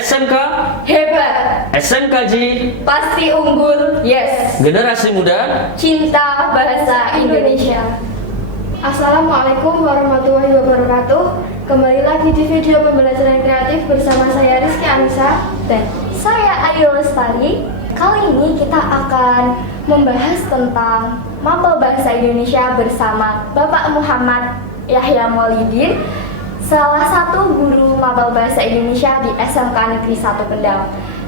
SMK Hebat, SMKJ pasti unggul, yes. Generasi Muda Cinta Bahasa Indonesia. Assalamualaikum warahmatullahi wabarakatuh. Kembali lagi di video pembelajaran kreatif bersama saya Rizky Anissa Dan saya Ayu Lestari. Kali ini kita akan membahas tentang mapel bahasa Indonesia bersama Bapak Muhammad Yahya Maulidin, salah satu guru mapel bahasa Indonesia di SMK Negeri 1 Kendal.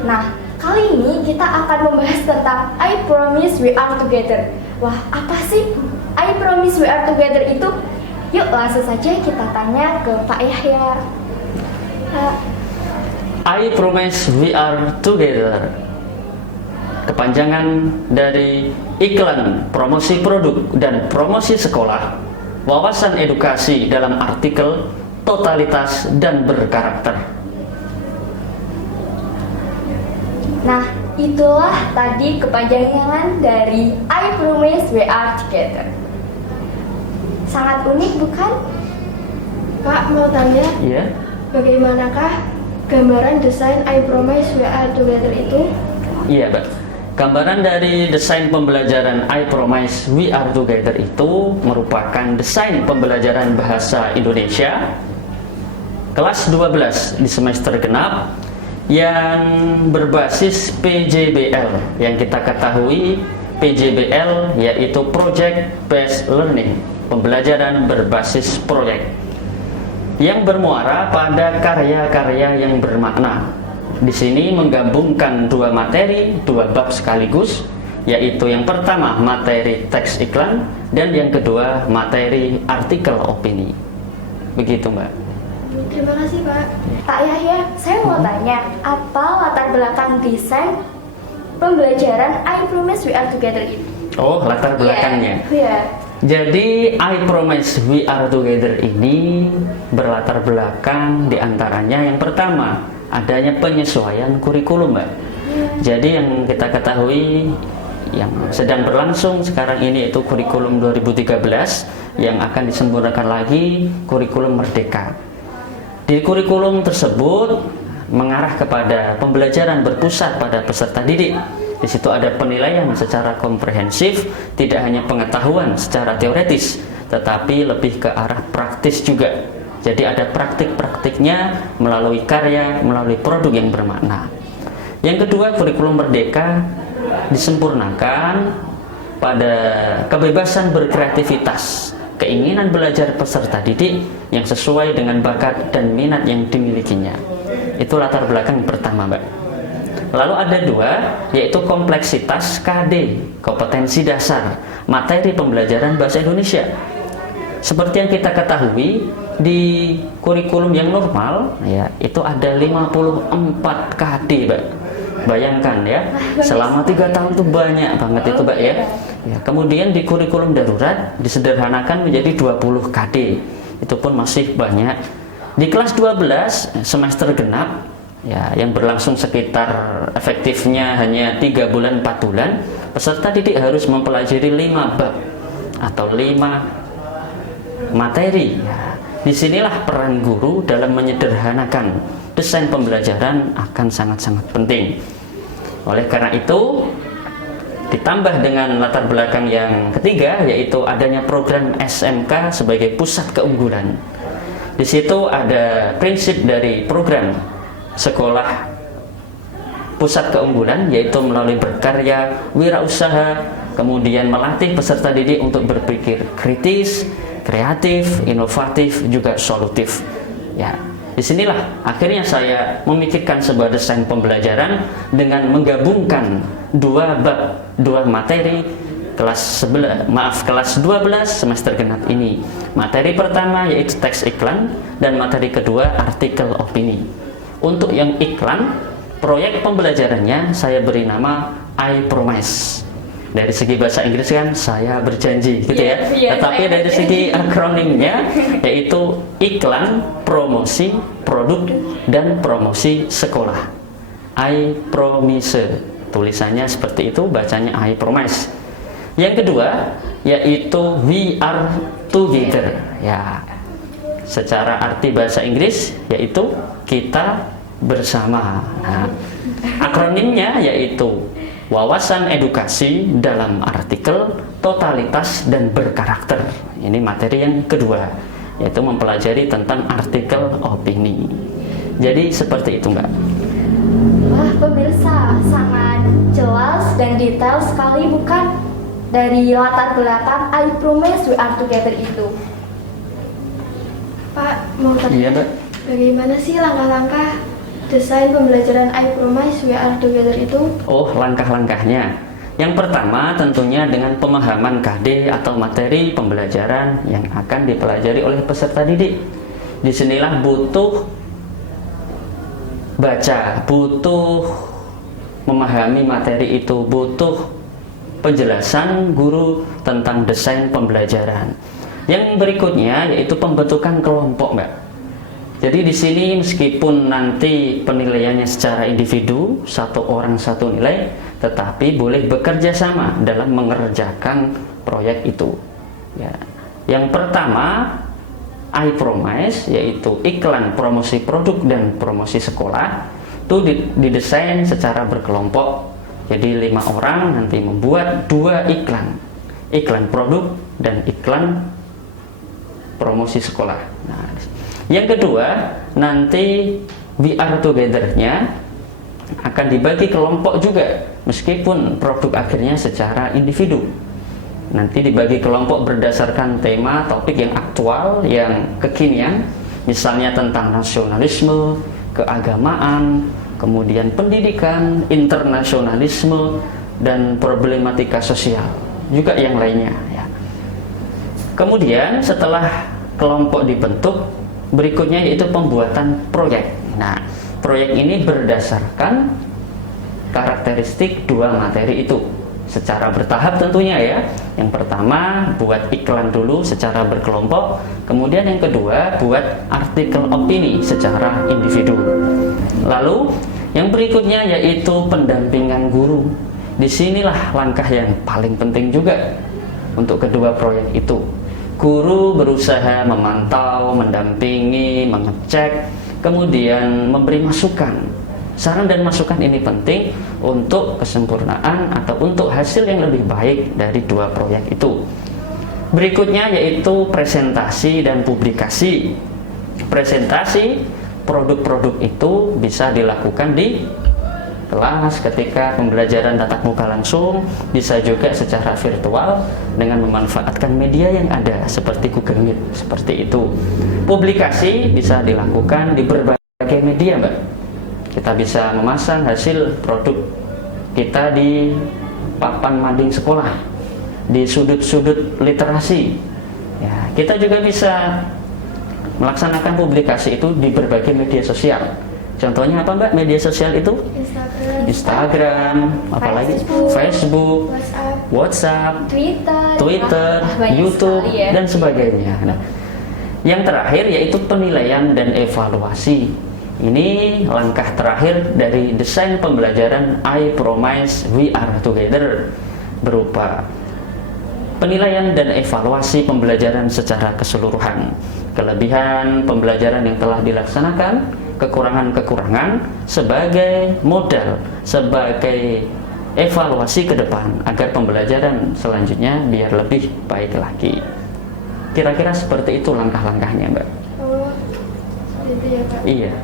Nah, kali ini kita akan membahas tentang I Promise We Are Together. Wah, apa sih I Promise We Are Together itu? Yuk langsung saja kita tanya ke Pak Yahya. I Promise We Are Together, kepanjangan dari iklan promosi produk dan promosi sekolah, wawasan edukasi dalam artikel totalitas dan berkarakter. Nah, itulah tadi kepanjangan dari I Promise We Are Together. Sangat unik bukan? Pak, mau tanya, Ya, bagaimanakah gambaran desain I Promise We Are Together itu? iya, Mbak. Gambaran dari desain pembelajaran I Promise We Are Together itu merupakan desain pembelajaran bahasa Indonesia kelas 12 di semester genap yang berbasis PJBL. Yang kita ketahui PJBL yaitu Project Based Learning, pembelajaran berbasis proyek, yang bermuara pada karya-karya yang bermakna. Di sini menggabungkan dua materi, dua bab sekaligus, yaitu yang pertama materi teks iklan dan yang kedua materi artikel opini. Begitu, Mbak. Terima kasih, Pak. Pak Yahya, saya mau tanya, apa latar belakang desain pembelajaran I Promise We Are Together itu? Oh, latar belakangnya. Iya. Jadi I Promise We Are Together ini berlatar belakang diantaranya yang pertama adanya penyesuaian kurikulum, Mbak. Jadi yang kita ketahui yang sedang berlangsung sekarang ini itu kurikulum 2013 yang akan disempurnakan lagi kurikulum Merdeka. Di kurikulum tersebut mengarah kepada pembelajaran berpusat pada peserta didik. Di situ ada penilaian secara komprehensif, tidak hanya pengetahuan secara teoretis, tetapi lebih ke arah praktis juga. Jadi ada praktik-praktiknya melalui karya, melalui produk yang bermakna. Yang kedua, kurikulum Merdeka disempurnakan pada kebebasan berkreativitas, keinginan belajar peserta didik yang sesuai dengan bakat dan minat yang dimilikinya. Itu latar belakang yang pertama, Mbak. Lalu ada dua, yaitu kompleksitas KD, kompetensi dasar, materi pembelajaran bahasa Indonesia. Seperti yang kita ketahui, di kurikulum yang normal ya itu ada 54 KD, Mbak. Bayangkan ya, selama 3 tahun itu banyak banget itu, Mbak ya. Kemudian di kurikulum darurat disederhanakan menjadi 20 KD. Itu pun masih banyak. Di kelas 12 semester genap ya yang berlangsung sekitar efektifnya hanya 3 bulan 4 bulan, peserta didik harus mempelajari 5 bab atau 5 materi. Disinilah peran guru dalam menyederhanakan desain pembelajaran akan sangat-sangat penting. Oleh karena itu, ditambah dengan latar belakang yang ketiga, yaitu adanya program SMK sebagai pusat keunggulan. Di situ ada prinsip dari program sekolah pusat keunggulan, yaitu melalui berkarya, wirausaha, kemudian melatih peserta didik untuk berpikir kritis, kreatif, inovatif, juga solutif. Ya, disinilah akhirnya saya memikirkan sebuah desain pembelajaran dengan menggabungkan dua bab, dua materi kelas 12 semester genap ini. Materi pertama yaitu teks iklan dan materi kedua artikel opini. Untuk yang iklan, proyek pembelajarannya saya beri nama I Promise. Dari segi bahasa Inggris kan saya berjanji gitu ya. Tetapi dari segi akronimnya yaitu iklan, promosi, produk, dan promosi sekolah. I Promise. Tulisannya seperti itu, bacanya I Promise. Yang kedua yaitu We Are Together. Ya. Secara arti bahasa Inggris yaitu kita bersama. Nah, akronimnya yaitu wawasan edukasi dalam artikel totalitas dan berkarakter. Ini materi yang kedua, yaitu mempelajari tentang artikel opini. Jadi seperti itu, Mbak. Wah, pemirsa, sangat jelas dan detail sekali bukan dari latar belakang I Promise We Are Together itu. Pak, mau tanya, Iya, Mbak. bagaimana sih langkah-langkah desain pembelajaran I Promise We Are Together itu? Oh, langkah-langkahnya. Yang pertama tentunya dengan pemahaman KD atau materi pembelajaran yang akan dipelajari oleh peserta didik. Disinilah butuh baca, butuh memahami materi itu, butuh penjelasan guru tentang desain pembelajaran. Yang berikutnya yaitu pembentukan kelompok, Mbak. Jadi di sini meskipun nanti penilaiannya secara individu, satu orang satu nilai, tetapi boleh bekerja sama dalam mengerjakan proyek itu. Ya. Yang pertama, I Promise, yaitu iklan promosi produk dan promosi sekolah, itu didesain secara berkelompok. Jadi 5 orang nanti membuat 2 iklan, iklan produk dan iklan promosi sekolah. Nah, yang kedua, nanti We Are Together-nya akan dibagi kelompok juga, meskipun produk akhirnya secara individu. Nanti dibagi kelompok berdasarkan tema, topik yang aktual, yang kekinian, misalnya tentang nasionalisme, keagamaan, kemudian pendidikan, internasionalisme, dan problematika sosial, juga yang lainnya. Ya. Kemudian setelah kelompok dibentuk, berikutnya yaitu pembuatan proyek. Nah, proyek ini berdasarkan karakteristik 2 materi itu secara bertahap tentunya ya. Yang pertama buat iklan dulu secara berkelompok, kemudian yang kedua buat artikel opini secara individu. Lalu yang berikutnya yaitu pendampingan guru. Disinilah langkah yang paling penting juga untuk kedua proyek itu. Guru berusaha memantau, mendampingi, mengecek, kemudian memberi masukan. Saran dan masukan ini penting untuk kesempurnaan atau untuk hasil yang lebih baik dari 2 proyek itu. Berikutnya yaitu presentasi dan publikasi. Presentasi produk-produk itu bisa dilakukan di kelas ketika pembelajaran tatap muka langsung, bisa juga secara virtual dengan memanfaatkan media yang ada seperti Google Meet, seperti itu. Publikasi bisa dilakukan di berbagai media, Mbak. Kita bisa memasang hasil produk kita di papan mading sekolah, di sudut-sudut literasi. Ya, kita juga bisa melaksanakan publikasi itu di berbagai media sosial. Contohnya apa, Mbak? Media sosial itu? Instagram, apalagi Facebook, WhatsApp, Twitter, YouTube, ya, dan sebagainya. Nah, yang terakhir yaitu penilaian dan evaluasi. Ini langkah terakhir dari desain pembelajaran I Promise We Are Together, berupa penilaian dan evaluasi pembelajaran secara keseluruhan, kelebihan pembelajaran yang telah dilaksanakan, kekurangan-kekurangan sebagai modal, sebagai evaluasi ke depan agar pembelajaran selanjutnya biar lebih baik lagi. Kira-kira seperti itu langkah-langkahnya, Mbak. Oh, gitu ya, Pak. Iya.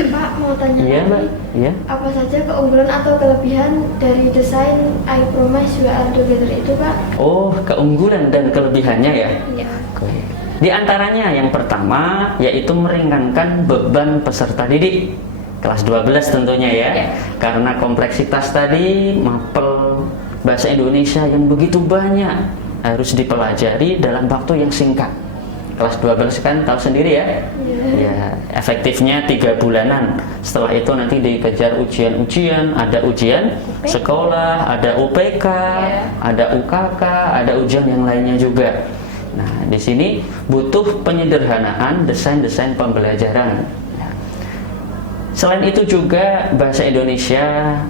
Pak, mau tanya Iya, Mbak. lagi, Iya. apa saja keunggulan atau kelebihan dari desain I Promise We Are Together itu, Pak? Oh, keunggulan dan kelebihannya ya. Iya. Oke. Di antaranya yang pertama yaitu meringankan beban peserta didik kelas 12 tentunya ya. Ya. Karena kompleksitas tadi mapel bahasa Indonesia yang begitu banyak harus dipelajari dalam waktu yang singkat. Kelas 12 kan tahu sendiri ya. Ya, efektifnya 3 bulanan. Setelah itu nanti dikejar ujian-ujian, ada ujian sekolah, ada UPK, ada UKK, ada ujian yang lainnya juga. Nah, di sini butuh penyederhanaan desain-desain pembelajaran. Selain itu juga bahasa Indonesia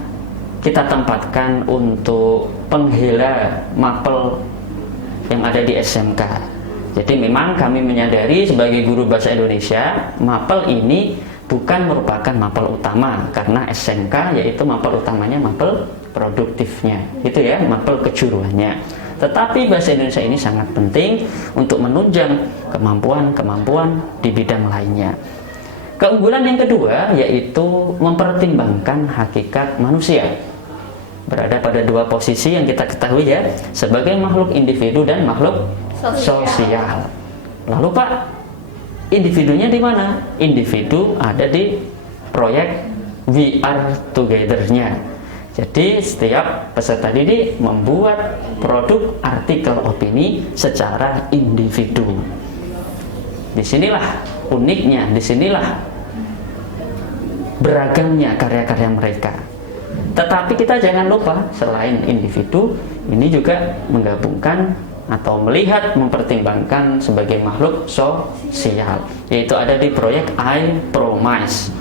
kita tempatkan untuk penghela mapel yang ada di SMK. Jadi memang kami menyadari sebagai guru bahasa Indonesia, mapel ini bukan merupakan mapel utama karena SMK yaitu mapel utamanya mapel produktifnya, itu ya, mapel kejuruannya. Tetapi bahasa Indonesia ini sangat penting untuk menunjang kemampuan-kemampuan di bidang lainnya. Keunggulan yang kedua yaitu mempertimbangkan hakikat manusia. Berada pada dua posisi yang kita ketahui ya, sebagai makhluk individu dan makhluk sosial. Lalu Pak, individunya di mana? Individu ada di proyek We Are Together-nya. Jadi setiap peserta didik membuat produk artikel opini secara individu. Disinilah uniknya, disinilah beragamnya karya-karya mereka. Tetapi kita jangan lupa, selain individu, ini juga menggabungkan atau melihat, mempertimbangkan sebagai makhluk sosial, yaitu ada di proyek I Promise,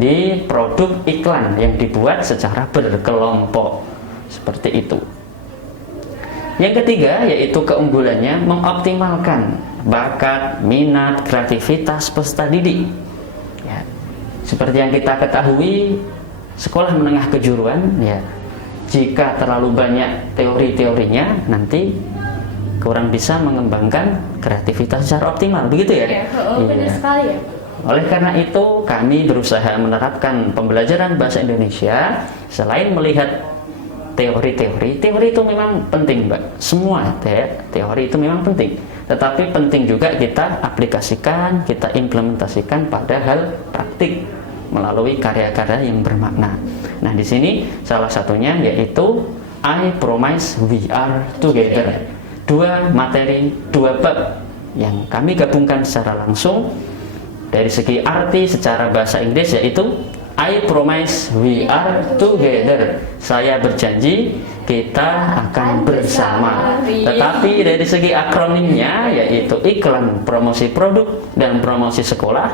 di produk iklan yang dibuat secara berkelompok, seperti itu. Yang ketiga yaitu keunggulannya mengoptimalkan bakat, minat, kreativitas peserta didik ya. Seperti yang kita ketahui, sekolah menengah kejuruan ya, jika terlalu banyak teori-teorinya nanti kurang bisa mengembangkan kreativitas secara optimal, begitu ya? Benar sekali ya. Oleh karena itu kami berusaha menerapkan pembelajaran bahasa Indonesia. Selain melihat teori itu memang penting Mbak, semua teori itu memang penting, tetapi penting juga kita aplikasikan, kita implementasikan pada hal praktik melalui karya-karya yang bermakna. Nah, di sini salah satunya yaitu I Promise We Are Together. Dua materi, dua bab yang kami gabungkan secara langsung. Dari segi arti secara bahasa Inggris yaitu I Promise We Are Together. Saya berjanji kita akan bersama. Tetapi dari segi akronimnya yaitu iklan, promosi produk, dan promosi sekolah,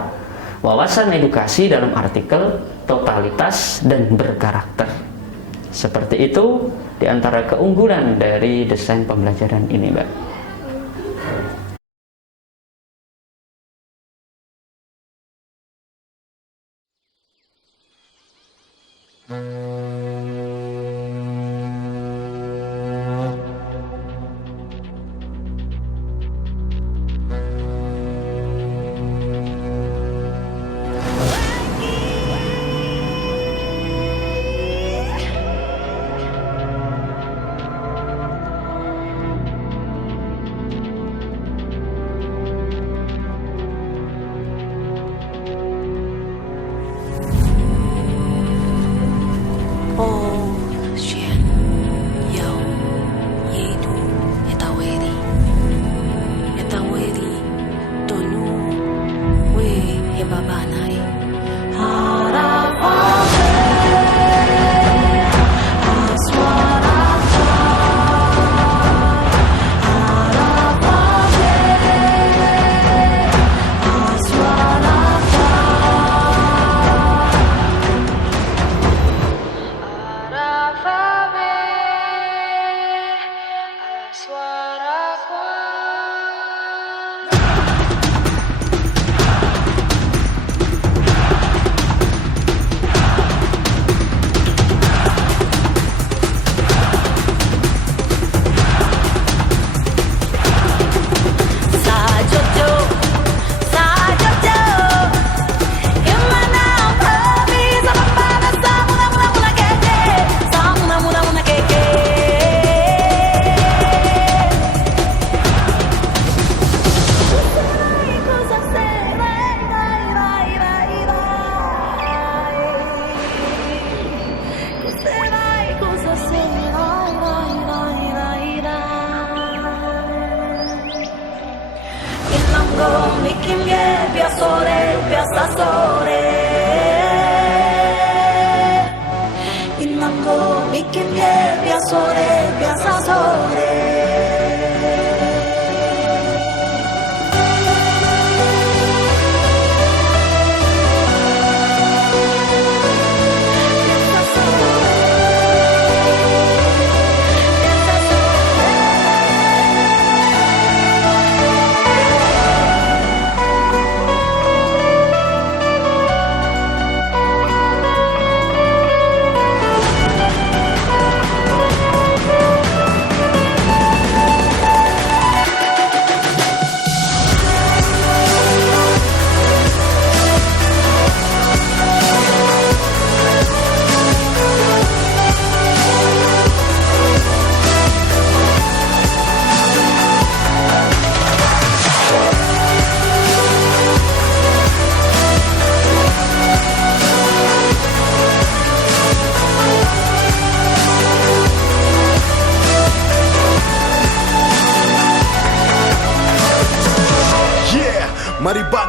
wawasan edukasi dalam artikel, totalitas, dan berkarakter. Seperti itu di antara keunggulan dari desain pembelajaran ini, Mbak.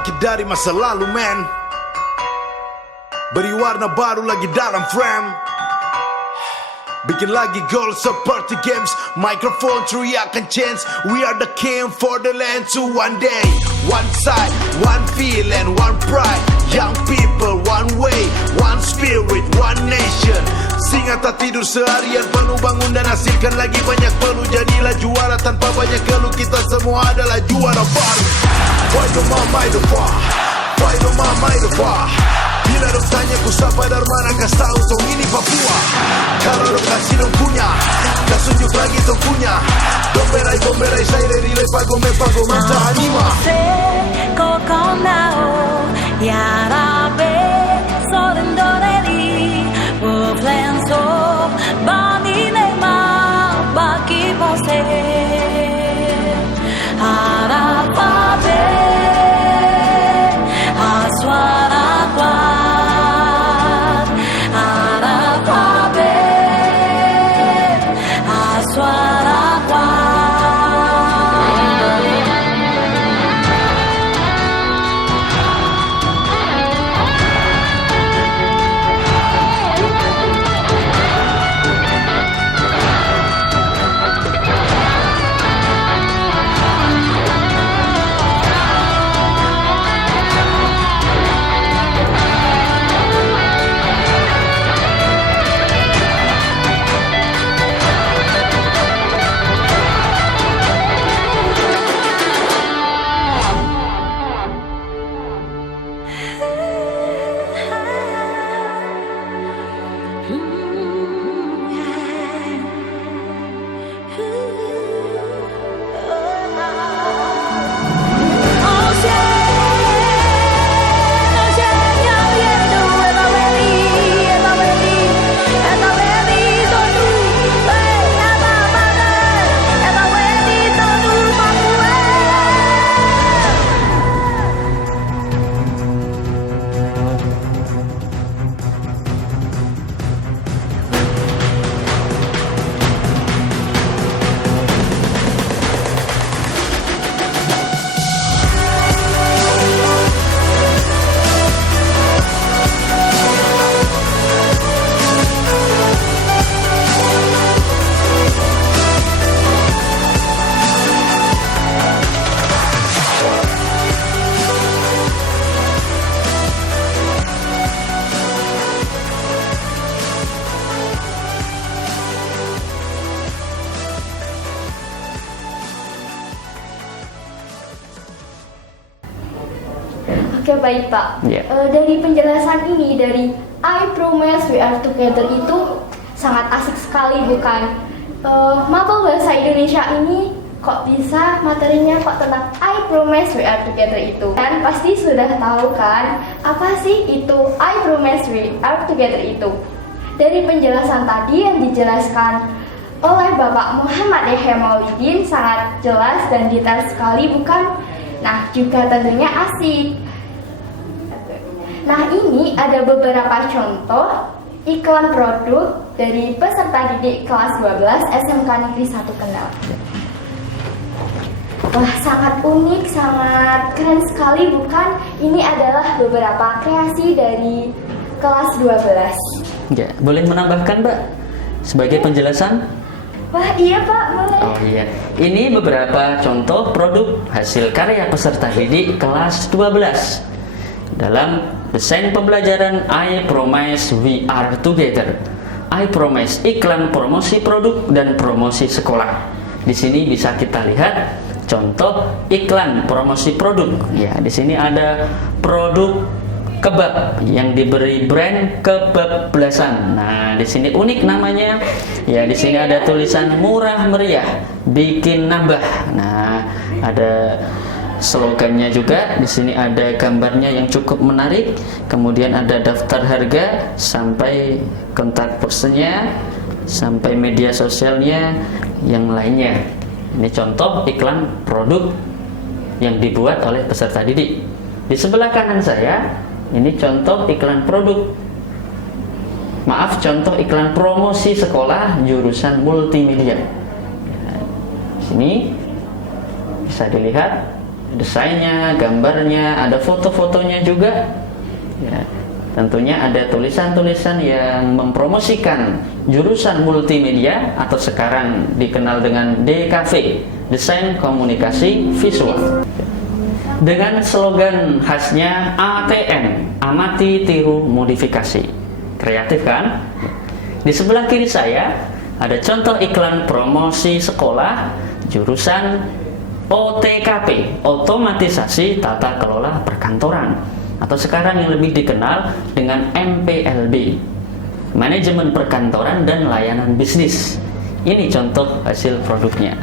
bangkit dari masa lalu men. Beri warna baru lagi dalam frame. Bikin lagi goal seperti games. Microphone teriakan chance. We are the king for the land to one day. One side, one feel and one pride. Young people, one way, one spirit, one nation. Singa tak tidur seharian penuh, bangun dan hasilkan lagi banyak peluh. Jadilah juara tanpa banyak keluh. Kita semua adalah juara baru. Why do mama itu wah? Why do mama itu wah? Bila dong tanya ku siapa dari mana, kas tahu tong ini Papua. Kalau dong kasih dong punya, kas tunjuk lagi tong punya. Domberai saya dari lepago mepago mata anima. Oke baik Pak. Ya. Dari penjelasan ini dari I Promise We Are Together itu sangat asik sekali bukan? Mapel bahasa Indonesia ini kok bisa materinya kok tentang I Promise We Are Together itu? Dan pasti sudah tahu kan apa sih itu I Promise We Are Together itu? Dari penjelasan tadi yang dijelaskan oleh Bapak Muhammad Yahya Maulidin sangat jelas dan detail sekali bukan? Nah juga tentunya asik. Nah ini ada beberapa contoh iklan produk dari peserta didik kelas 12 SMK Negeri 1 Kendal. Wah sangat unik, sangat keren sekali bukan? Ini adalah beberapa kreasi dari kelas 12. Ya, boleh menambahkan Mbak sebagai penjelasan? Wah iya Pak, boleh. Oh iya, ini beberapa contoh produk hasil karya peserta didik kelas 12 dalam desain pembelajaran I Promise We Are Together. I Promise iklan promosi produk dan promosi sekolah. Di sini bisa kita lihat contoh iklan promosi produk. Ya, di sini ada produk kebab yang diberi brand Kebab Belasan. Nah, di sini unik namanya. Ya, di sini ada tulisan murah meriah, bikin nambah. Nah, ada slogannya juga. Di sini ada gambarnya yang cukup menarik. Kemudian ada daftar harga sampai kontak personnya, sampai media sosialnya yang lainnya. Ini contoh iklan produk yang dibuat oleh peserta didik. Di sebelah kanan saya, ini contoh iklan produk. Maaf, contoh iklan promosi sekolah jurusan multimedia. Sini bisa dilihat desainnya, gambarnya, ada foto-fotonya juga. Ya, tentunya ada tulisan-tulisan yang mempromosikan jurusan multimedia atau sekarang dikenal dengan DKV, Desain Komunikasi Visual. Dengan slogan khasnya ATM, amati, tiru, modifikasi. Kreatif kan? Di sebelah kiri saya ada contoh iklan promosi sekolah jurusan OTKP, Otomatisasi Tata Kelola Perkantoran, atau sekarang yang lebih dikenal dengan MPLB, Manajemen Perkantoran dan Layanan Bisnis. Ini contoh hasil produknya.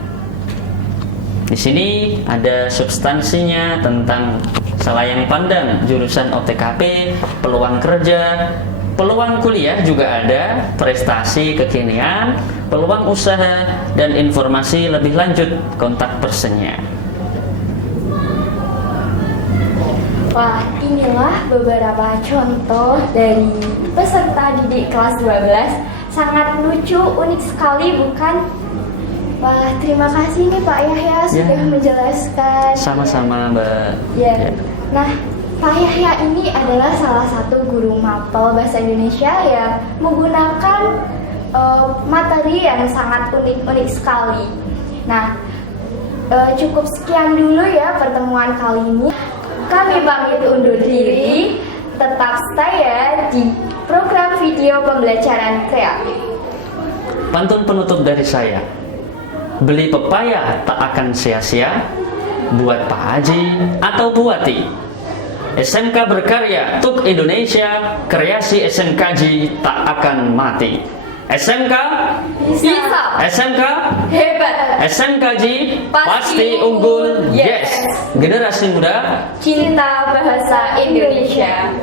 Di sini ada substansinya tentang selayang pandang jurusan OTKP, peluang kerja, peluang kuliah juga ada, prestasi kekinian, peluang usaha, dan informasi lebih lanjut, kontak personnya. Wah, inilah beberapa contoh dari peserta didik kelas 12. Sangat lucu, unik sekali, bukan? Wah, terima kasih nih Pak Yahya sudah menjelaskan. Sama-sama, Mbak. Ya. Nah, Pak Yahya ini adalah salah satu guru mapel bahasa Indonesia yang menggunakan materi yang sangat unik-unik sekali. Nah, cukup sekian dulu ya pertemuan kali ini. Kami pamit undur diri. Tetap stay ya di program video pembelajaran kreatif. Pantun penutup dari saya. Beli pepaya tak akan sia-sia, buat Pak Haji atau Buati. SMK berkarya untuk Indonesia, kreasi SMKJ tak akan mati. SMK Bisa. SMK Hebat. SMKJ Pasti pasti unggul. unggul. Yes. Generasi muda Cinta bahasa Indonesia.